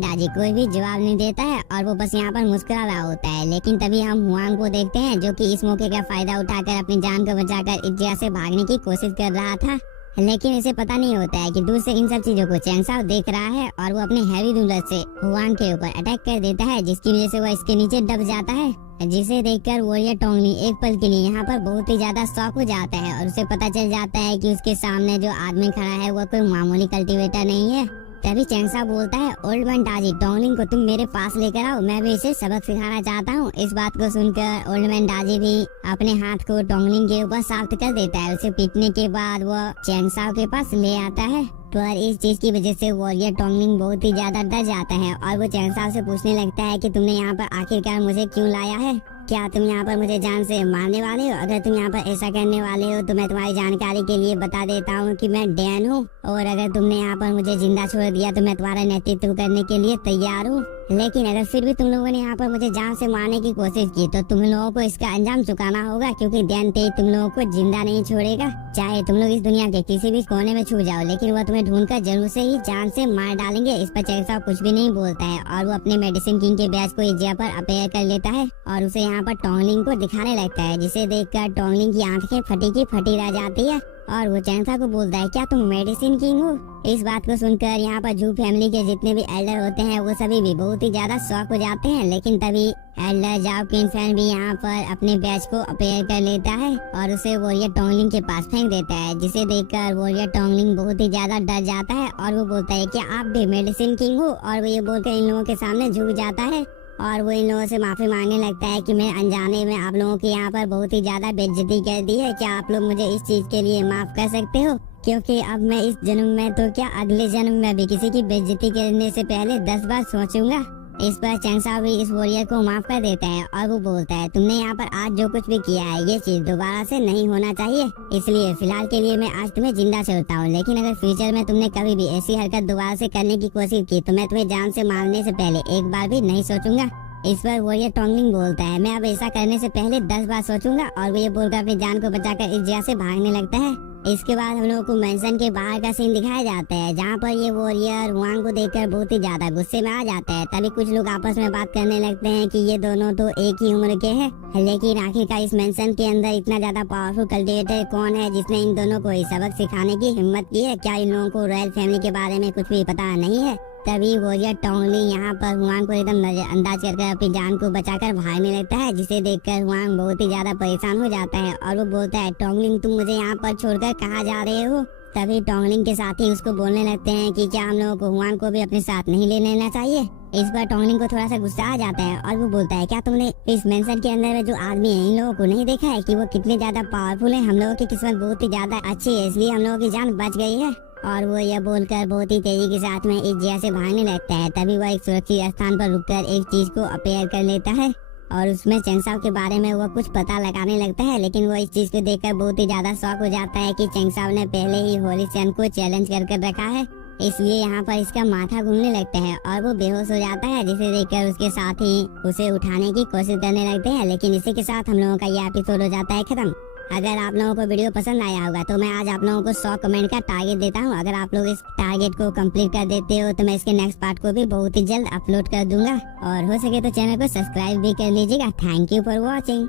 दादी कोई भी जवाब नहीं देता है और वो बस यहाँ पर मुस्कुरा रहा होता है। लेकिन तभी हम हुआंग को देखते हैं जो कि इस मौके का फायदा उठाकर अपनी जान को बचाकर इस जगह से भागने की कोशिश कर रहा था। लेकिन इसे पता नहीं होता है कि दूर से इन सब चीजों को चैंग साओ देख रहा है और वो अपने हैवी रूलर से हुआंग के ऊपर अटैक कर देता है, जिसकी वजह से वो इसके नीचे दब जाता है। जिसे देखकर वॉरियर टोंगली एक पल के लिए यहाँ पर बहुत ही ज्यादा शॉक हो जाता है और उसे पता चल जाता है कि उसके सामने जो आदमी खड़ा है वो कोई मामूली कल्टीवेटर नहीं है। तभी चैंग साओ बोलता है, ओल्ड मैन दाजी, टोंगलिंग को तुम मेरे पास लेकर आओ, मैं भी इसे सबक सिखाना चाहता हूँ। इस बात को सुनकर ओल्ड मैन दाजी भी अपने हाथ को टोंगलिंग के ऊपर साफ्ट कर देता है। उसे पीटने के बाद वो चैंग साओ के पास ले आता है। पर इस चीज की वजह से वॉरियर टोंगलिंग बहुत ही ज्यादा डर जाता है और वो चैंग साओ से पूछने लगता है कि तुमने यहाँ पर आखिरकार मुझे क्यों लाया है? क्या तुम यहाँ पर मुझे जान से मारने वाले हो? अगर तुम यहाँ पर ऐसा करने वाले हो तो मैं तुम्हारी जानकारी के लिए बता देता हूँ कि मैं डैन हूँ, और अगर तुमने यहाँ पर मुझे जिंदा छोड़ दिया तो मैं तुम्हारा नेतृत्व करने के लिए तैयार हूँ। लेकिन अगर फिर भी तुम लोगों ने यहाँ पर मुझे जान से मारने की कोशिश की तो तुम लोगों को इसका अंजाम चुकाना होगा, क्योंकि डैन तेज तुम लोगों को जिंदा नहीं छोड़ेगा। चाहे तुम लोग इस दुनिया के किसी भी कोने में छू जाओ, लेकिन वो तुम्हें ढूंढकर जरूर से ही जान से मार डालेंगे। इस पर चैंग साओ कुछ भी नहीं बोलता है और वो अपने मेडिसिन किंग के बैच को इस जगह पर अपेयर कर लेता है और उसे यहाँ पर टोंगलिंग को दिखाने लगता है, जिसे देखकर टोंगलिंग की आंखें फटी की फटी रह जाती है और वो चैंग साओ को बोलता है, क्या तुम मेडिसिन किंग हो? इस बात को सुनकर यहाँ पर जू फैमिली के जितने भी एल्डर होते हैं वो सभी भी बहुत ही ज्यादा शॉक हो जाते हैं। लेकिन तभी एल्डर जाओ किनफैन भी यहाँ पर अपने बैच को अपेयर कर लेता है और उसे वॉरियर टोंगलिंग के पास फेंक देता है, जिसे देखकर वॉरियर टोंगलिंग बहुत ही ज्यादा डर जाता है और वो बोलता है, क्या आप भी मेडिसिन किंग हो? और वो ये बोलकर इन लोगों के सामने झुक जाता है और वो इन लोगों से माफी मांगने लगता है कि मैं अनजाने में आप लोगों की यहाँ पर बहुत ही ज्यादा बेइज्जती कर दी है। क्या आप लोग मुझे इस चीज के लिए माफ कर सकते हो? क्योंकि अब मैं इस जन्म में तो क्या अगले जन्म में भी किसी की बेइज्जती करने से पहले 10 बार सोचूंगा। इस पर चैंग साओ भी इस वॉरियर को माफ कर देता है और वो बोलता है, तुमने यहाँ पर आज जो कुछ भी किया है ये चीज दोबारा से नहीं होना चाहिए, इसलिए फिलहाल के लिए मैं आज तुम्हें जिंदा छोड़ता हूँ। लेकिन अगर फ्यूचर में तुमने कभी भी ऐसी हरकत दोबारा से करने की कोशिश की तो मैं तुम्हें जान से मारने से पहले एक बार भी नहीं सोचूंगा। इस पर वॉरियर टोंगलिंग बोलता है, मैं अब ऐसा करने से पहले 10 बार सोचूंगा, और वो ये बोलकर अपनी जान को बचाकर इस जगह से भागने लगता है। इसके बाद हम लोगों को मेंशन के बाहर का सीन दिखाया जाता है, जहाँ पर ये वॉरियर हुआंग को देखकर बहुत ही ज्यादा गुस्से में आ जाता है। तभी कुछ लोग आपस में बात करने लगते हैं कि ये दोनों तो एक ही उम्र के हैं, लेकिन आखिरकार इस मेंशन के अंदर इतना ज्यादा पावरफुल कल्टिवेटर कौन है जिसने इन दोनों को सबक सिखाने की हिम्मत की है? क्या इन लोगों को रॉयल फैमिली के बारे में कुछ भी पता नहीं है? तभी वॉरियर टोंगलिंग यहाँ पर हुआंग को एकदम नजरअंदाज कर अपनी जान को बचाकर भागने लगता है, जिसे देखकर हुआंग बहुत ही ज्यादा परेशान हो जाता है और वो बोलता है, टोंगलिंग तुम मुझे यहाँ पर छोड़कर कहाँ जा रहे हो? तभी टोंगलिंग के साथ ही उसको बोलने लगते हैं कि क्या हम लोगों को हुआंग को भी अपने साथ नहीं ले लेना चाहिए। इस पर टोंगलिंग को थोड़ा सा गुस्सा आ जाता है और वो बोलता है, क्या तुमने इस मेंशन के अंदर में जो आदमी है इन लोगों को नहीं देखा है कि वो कितने ज्यादा पावरफुल है? हम लोगों की किस्मत बहुत ही ज्यादा अच्छी है, इसलिए हम लोगों की जान बच गई है। और वो यह बोलकर बहुत ही तेजी के साथ में इस जगह से भागने लगता है। तभी वह एक सुरक्षित स्थान पर रुककर एक चीज को अपेयर कर लेता है और उसमें चैंग साओ के बारे में वो कुछ पता लगाने लगता है। लेकिन वो इस चीज को देखकर बहुत ही ज्यादा शॉक हो जाता है कि चैंग साओ ने पहले ही होली सन को चैलेंज कर रखा है, इसलिए यहाँ पर इसका माथा घूमने लगता है और वो बेहोश हो जाता है, जिसे देखकर उसके साथ ही उसे उठाने की कोशिश करने लगते हैं। लेकिन इसी के साथ हम लोगों का ये एपिसोड हो जाता है खत्म। अगर आप लोगों को वीडियो पसंद आया होगा तो मैं आज आप लोगों को 100 कमेंट का टारगेट देता हूँ। अगर आप लोग इस टारगेट को कंप्लीट कर देते हो तो मैं इसके नेक्स्ट पार्ट को भी बहुत ही जल्द अपलोड कर दूंगा, और हो सके तो चैनल को सब्सक्राइब भी कर लीजिएगा। Thank you for watching.